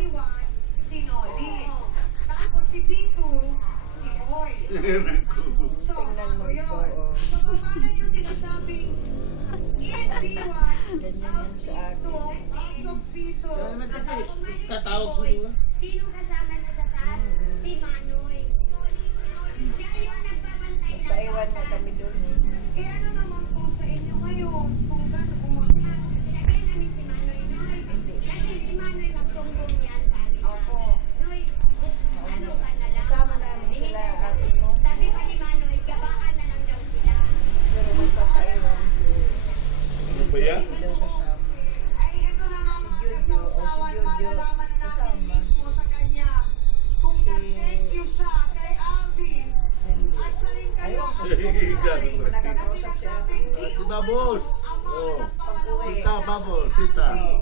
Iwan, si Noli. Tapos si Vito, si Boy. So, Tingnan mo ako ito, yun. oh. So, paano yung sinasabing in V1, Ganyan yan sa akin. out of Vito. Tatawag siguro. Sino kasama na sa taas? Si Manoy. Siya yung nagbabantay ng Paiwan na kami doon. Eh, ano naman po sa inyo ngayon? Kung gano'n. Lagyan namin si Manoy. Noy, kasi si Manoy magsumbong yan sa amin. Opo. Noy, ano ka na lang. Kasama namin sila, ate mo. Sabi pa ni Manoy, gabaan na lang daw sila. Pero magpapaiwan si... Ano ba yan? Hindi daw sasama. Ay, ito na nga mga Si Jojo, o si kasawsawan, Jojo, malalaman na natin kasama. mismo sa kanya. Kung Si- thank you siya kay Alvin. Hindi. At sa rin kayo, Ayun, Hindi ko nakakausap si ate. Ate Babos. Oh. Pag-uwi. Tita, Babos. Tita. Oo.